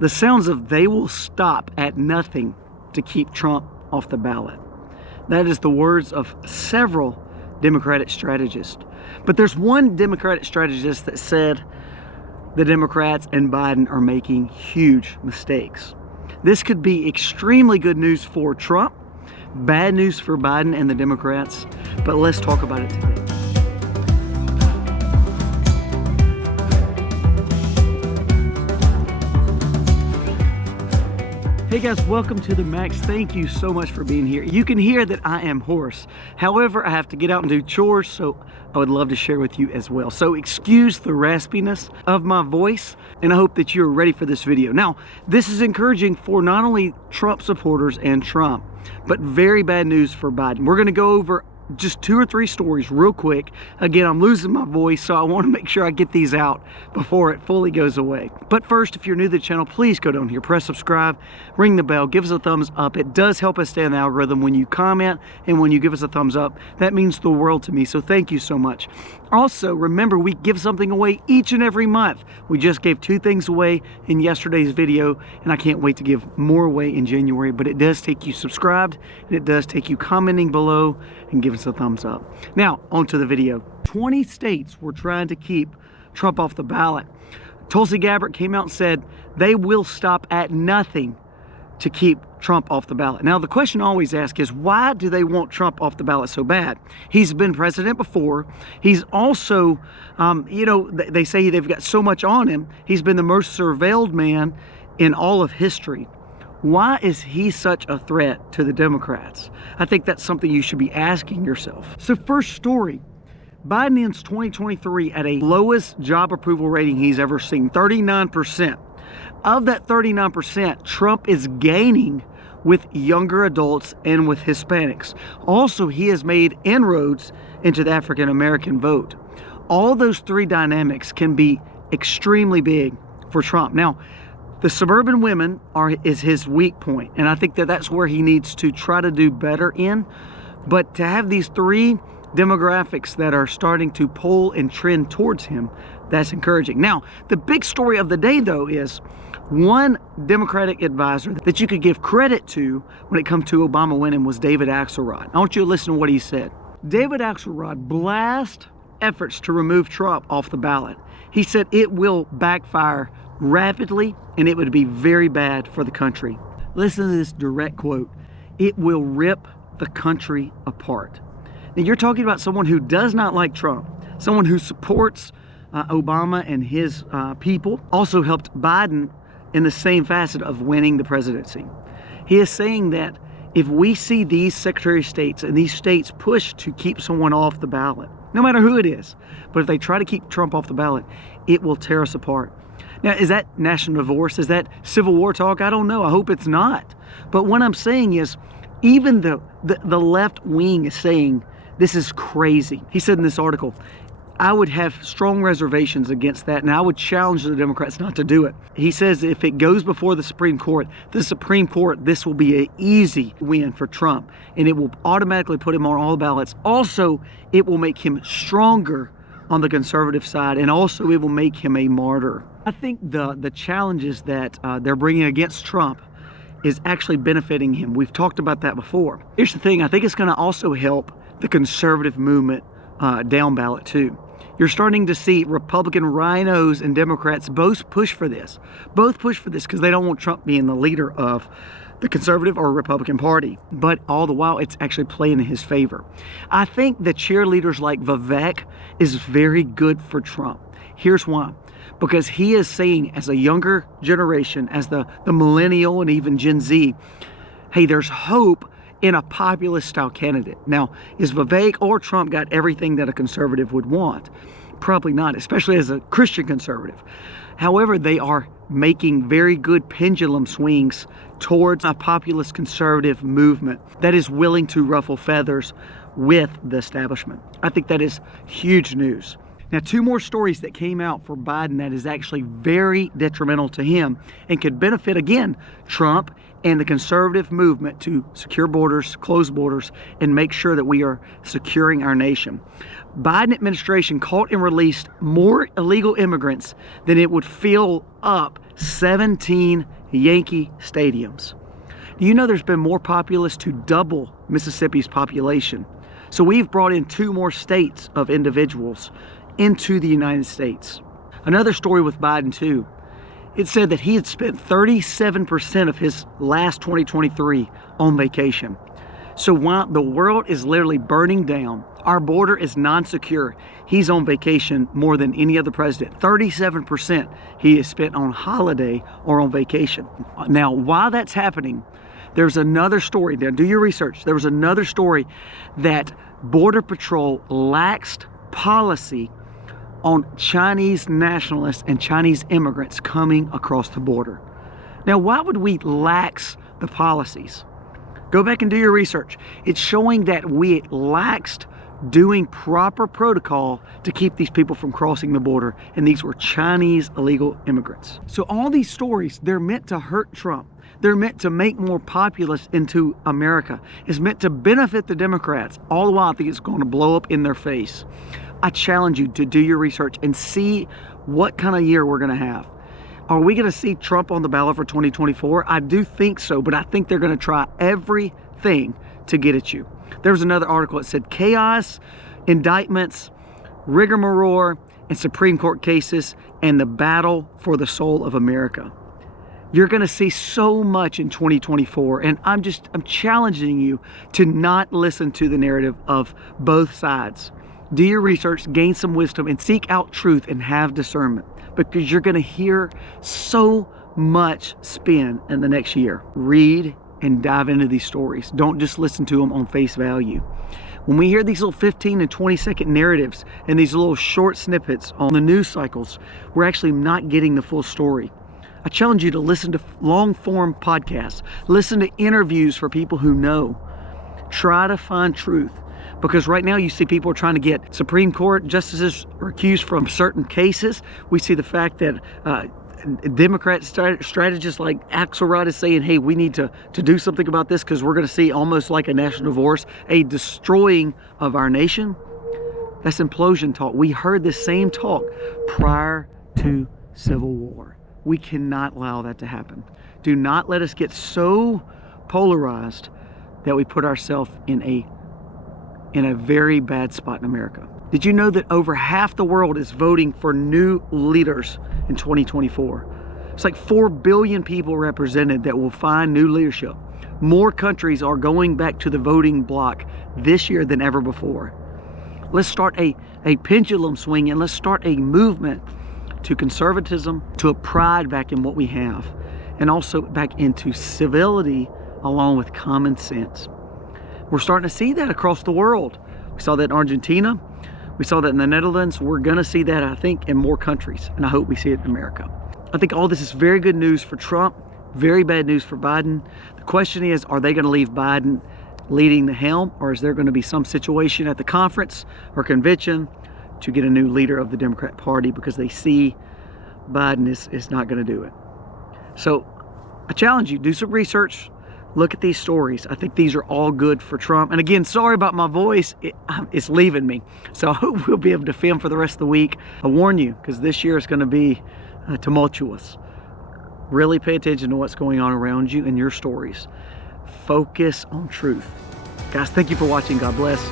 The sounds of "they will stop at nothing to keep Trump off the ballot." That is the words of several Democratic strategists. But there's one Democratic strategist that said the Democrats and Biden are making huge mistakes. This could be extremely good news for Trump, bad news for Biden and the Democrats, but let's talk about it today. Hey guys, welcome to the Max. Thank you so much for being here. You can hear that I am hoarse. However, I have to get out and do chores, so I would love to share with you as well. So excuse the raspiness of my voice, and I hope that you're ready for this video. Now, this is encouraging for not only Trump supporters and Trump, but very bad news for Biden. We're gonna go over just 2 or 3 stories real quick. Again, I'm losing my voice, so I want to make sure I get these out before it fully goes away. But first, if you're new to the channel, please go down here, press subscribe, ring the bell, give us a thumbs up. It does help us stay in the algorithm when you comment and when you give us a thumbs up. That means the world to me, so thank you so much. Also, remember, we give something away each and every month. We just gave 2 things away in yesterday's video, and I can't wait to give more away in January, but it does take you subscribed, and it does take you commenting below and giving us a thumbs up. Now, on to the video. 20 states were trying to keep Trump off the ballot. Tulsi Gabbard came out and said they will stop at nothing to keep Trump off the ballot. Now, the question I always ask is, why do they want Trump off the ballot so bad? He's been president before. He's also, you know, they say they've got so much on him. He's been the most surveilled man in all of history. Why is he such a threat to the Democrats? I think that's something you should be asking yourself. So first story, Biden ends 2023 at a lowest job approval rating he's ever seen, 39%. Of that 39%, Trump is gaining with younger adults and with Hispanics. Also, he has made inroads into the African American vote. All those 3 dynamics can be extremely big for Trump. Now, the suburban women is his weak point, and I think that that's where he needs to try to do better in. But to have these 3 demographics that are starting to pull and trend towards him, that's encouraging. Now, the big story of the day, though, is one Democratic advisor that you could give credit to when it comes to Obama winning was David Axelrod. I want you to listen to what he said. David Axelrod blasted efforts to remove Trump off the ballot. He said it will backfire rapidly and it would be very bad for the country. Listen to this direct quote. "It will rip the country apart." Now, you're talking about someone who does not like Trump, someone who supports Obama and his people, also helped Biden in the same facet of winning the presidency. He is saying that if we see these Secretary of States and these states push to keep someone off the ballot, no matter who it is, but if they try to keep Trump off the ballot, it will tear us apart. Now, is that national divorce? Is that Civil War talk? I don't know. I hope it's not. But what I'm saying is, even the left wing is saying this is crazy. He said in this article, "I would have strong reservations against that, and I would challenge the Democrats not to do it." He says if it goes before the Supreme Court, this will be an easy win for Trump, and it will automatically put him on all the ballots. Also, it will make him stronger on the conservative side, and also it will make him a martyr. I think the challenges that they're bringing against Trump is actually benefiting him. We've talked about that before. Here's the thing, I think it's gonna also help the conservative movement down ballot too. You're starting to see Republican rhinos and Democrats both push for this. Both push for this because they don't want Trump being the leader of the conservative or Republican Party. But all the while, it's actually playing in his favor. I think the cheerleaders like Vivek is very good for Trump. Here's why. Because he is saying, as a younger generation, as the millennial and even Gen Z, hey, there's hope in a populist style candidate. Now, is Vivek or Trump got everything that a conservative would want? Probably not, especially as a Christian conservative. However, they are making very good pendulum swings towards a populist conservative movement that is willing to ruffle feathers with the establishment. I think that is huge news. Now, 2 more stories that came out for Biden that is actually very detrimental to him and could benefit, again, Trump and the conservative movement to secure borders, close borders, and make sure that we are securing our nation. Biden administration caught and released more illegal immigrants than it would fill up 17 Yankee stadiums. Do you know there's been more populace to double Mississippi's population? So we've brought in 2 more states of individuals into the United States. Another story with Biden too. It said that he had spent 37% of his last 2023 on vacation. So while the world is literally burning down, our border is non-secure, he's on vacation more than any other president. 37% he has spent on holiday or on vacation. Now, while that's happening, there's another story. Now, do your research. There was another story that Border Patrol laxed policy on Chinese nationalists and Chinese immigrants coming across the border. Now, why would we lax the policies? Go back and do your research. It's showing that we laxed doing proper protocol to keep these people from crossing the border, and these were Chinese illegal immigrants. So all these stories, they're meant to hurt Trump. They're meant to make more populace into America. It's meant to benefit the Democrats. All the while, I think it's going to blow up in their face. I challenge you to do your research and see what kind of year we're going to have. Are we going to see Trump on the ballot for 2024? I do think so, but I think they're going to try everything to get at you. There was another article that said chaos, indictments, rigmarole, and Supreme Court cases, and the battle for the soul of America. You're going to see so much in 2024, and I'm challenging you to not listen to the narrative of both sides. Do your research, gain some wisdom, and seek out truth and have discernment, because you're going to hear so much spin in the next year. Read and dive into these stories. Don't just listen to them on face value. When we hear these little 15 and 20-second narratives and these little short snippets on the news cycles, we're actually not getting the full story. I challenge you to listen to long-form podcasts. Listen to interviews for people who know. Try to find truth. Because right now you see people trying to get Supreme Court justices recused from certain cases. We see the fact that Democrat strategists like Axelrod is saying, hey, we need to do something about this because we're going to see almost like a national divorce, a destroying of our nation. That's implosion talk. We heard the same talk prior to Civil War. We cannot allow that to happen. Do not let us get so polarized that we put ourselves in a very bad spot in America. Did you know that over half the world is voting for new leaders in 2024? It's like 4 billion people represented that will find new leadership. More countries are going back to the voting block this year than ever before. Let's start a pendulum swing, and let's start a movement to conservatism, to a pride back in what we have, and also back into civility along with common sense. We're starting to see that across the world. We saw that in Argentina. We saw that in the Netherlands. We're going to see that, I think, in more countries, and I hope we see it in America. I think all this is very good news for Trump, very bad news for Biden. The question is, are they going to leave Biden leading the helm, or is there going to be some situation at the conference or convention to get a new leader of the Democrat Party because they see Biden is not going to do it? So I challenge you, do some research. Look at these stories. I think these are all good for Trump. And again, sorry about my voice. It's leaving me. So I hope we'll be able to film for the rest of the week. I warn you, because this year is going to be tumultuous. Really pay attention to what's going on around you and your stories. Focus on truth. Guys, thank you for watching. God bless.